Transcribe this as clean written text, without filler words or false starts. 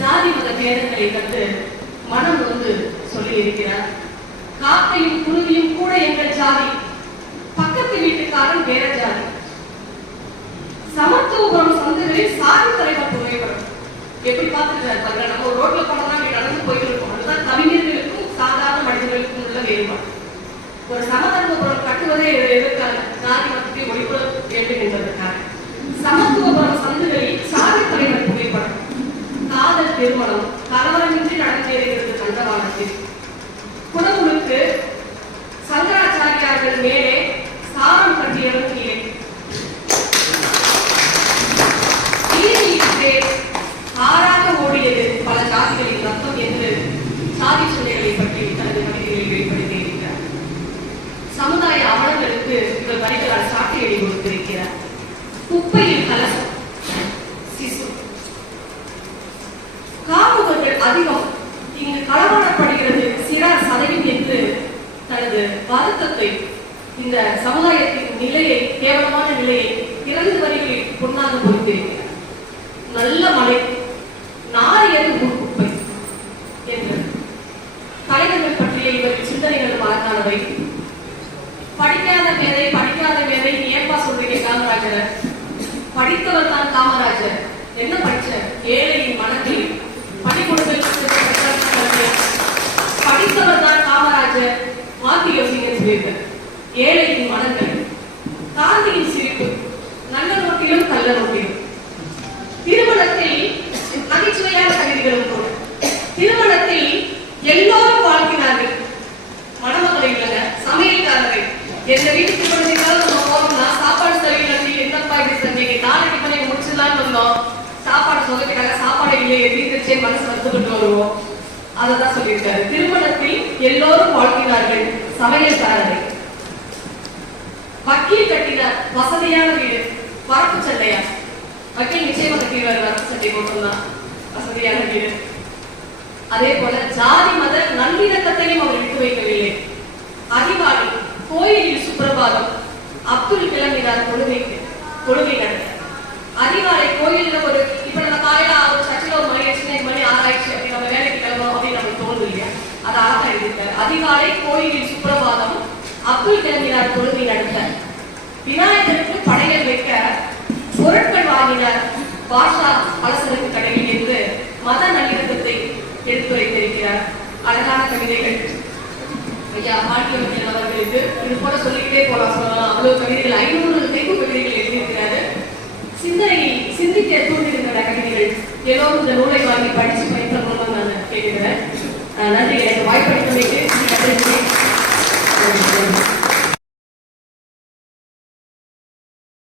ஜாதி மத பேதங்களை கண்டு மனம் வந்து சொல்லி இருக்கிறார். காக்கையும் குருவியும் கூட எங்கள் ஜாதி, பக்கத்து வீட்டுக்காரன் வேற ஜாதி. சமத்துவபுரம் சந்தைகளில் சாதி தலைவர் புகைப்படம் எப்படி பார்த்துட்டு நம்ம ஒரு ரோட்ல போனோம்னா நடந்து போயிட்டு இருக்கோம். அதுதான் கவிஞர்களுக்கும் சாதாரண மனிதர்களுக்கும் உள்ள வேறுபாடு. ஒரு சமத்துவபுரம் கட்டுவதே எதற்காக? ஜாதி மதத்தை ஒழிப்புற வேண்டும் என்பதற்காக. சமத்துவபுரம் சந்தைகளில் சாதி தலைவர் புகைப்படம், காதல் திருமணம் கலவரமின்றி நடந்தேறுகிறது தண்டவாளத்தில். குடமுழுக்கு சங்கராச்சாரியார்கள் மேலே சாரம் கட்டியவன் கீழே. ஆறாக ஓடியது பல ஜாதிகளின் ரத்தம் என்று சாதி சண்டைகளை பற்றி தனது கவிதைகளில் வெளிப்படுத்தி இருக்கிறார். சமுதாய அவலங்களுக்கு இவர் வரிகளால் சாட்டி எழுதி கொடுத்திருக்கிறார். குப்பையில் கலசம், சிசு. காமுகர்கள் அதிகம் இங்கு களவாடப்படுகிறது சிறார் சதவீதம் என்று தனது வருத்தத்தை, இந்த சமுதாயத்தின் நிலையை, கேவலமான நிலையை இரண்டு வரிகளில் பொன்னாக பொறுத்திருக்கிறார். நல்ல மழை, நாரியது குப்பை என்று கலைஞர்கள் பற்றிய இவரின் சிந்தனைகள் மறக்காதவை. படிக்காத மேதை ஏப்பா சொல்றீங்க காமராஜர்? படித்தவர் தான் காமராஜர். என்ன படிச்ச? ஏழையின் மனத்தில் பள்ளிக்கூடத்தில் படித்தவர் தான் காமராஜர். மாத்தி யோசிங்க சொல்லியிருக்க. ஏழையின் மனங்கள், காந்தியின் சிரிப்பு, நல்ல நோக்கிலும் கள்ள நோக்கிலும். திருமணத்தில் நகைச்சுவையான கவிதைகளும் கூட. திருமணத்தில் எல்லோரும் வாழ்க்கிறார்கள். மணமக்களை இல்லைங்க, சமையல்காரர்கள். எந்த வீட்டு திருமணத்துக்காக நம்ம போறோம்னா சாப்பாடு சரியில்லை, என்னப்பா இப்படி செஞ்சீங்க, நாளைக்கு பண்ணி முடிச்சுதான் வந்தோம், சாப்பாடு சொல்லிட்டாங்க, சாப்பாடு இல்லையே தீர்த்துச்சே மனசு வருத்தப்பட்டு வருவோம். அததான் சொல்லியிருக்காரு. திருமணத்தில் எல்லோரும் வாழ்க்கிறார்கள், சமையல்காரர்கள். வக்கீல் கட்டினார் வசதியான வீடு, பரப்பு சண்டையா? வக்கீல் நிச்சயமா கட்டிடுவார், வரப்பு சண்டை போட்டோம்னா வசதியான வீடு. அதே போல ஜாதி மத நல்லிணக்கத்தையும் அவர் விட்டு வைக்கவில்லை. அறிவாளி கோயிலில் சுப்பிரபாதம், அப்துல் கிளம்பினார் தொழுகை நடத்த. அறிவாளை கோயில்ல ஒரு இப்ப நம்ம காலையில ஒரு சர்ச்சில் ஒரு மணி ஆயிடுச்சுன்னா மணி ஆராய்ச்சி அப்படி நம்ம வேலைக்கு கிளம்புறோம் அப்படின்னு நமக்கு தோணுது இல்லையா? அது அழகா எழுதியிருக்காரு. அதிகாலை கோயிலில் சுப்பிரபாதம், அப்துல் கிளம்பினார் தொழுகை நடத்த. விநாயகருக்கு படையல் வைக்க பொருட்கள் வாங்கினார் பாஷா பலசரக்கு கடையில் என்று மத நல்லிணக்கத்தை எடுத்துரைத்திருக்கிறார். அழகான கவிதைகள். ஐயா பாண்டியவர்கள் அவர்களுக்கு இது போல சொல்லிக்கிட்டே போலாம், சொல்லலாம். அவ்வளவு கவிதைகள், 500 கைப்பு கவிதைகள் எழுதியிருக்கிறாரு. சிந்தனையை சிந்திக்க தூண்டிருக்கிற கவிதைகள். எல்லோரும் இந்த நூலை வாங்கி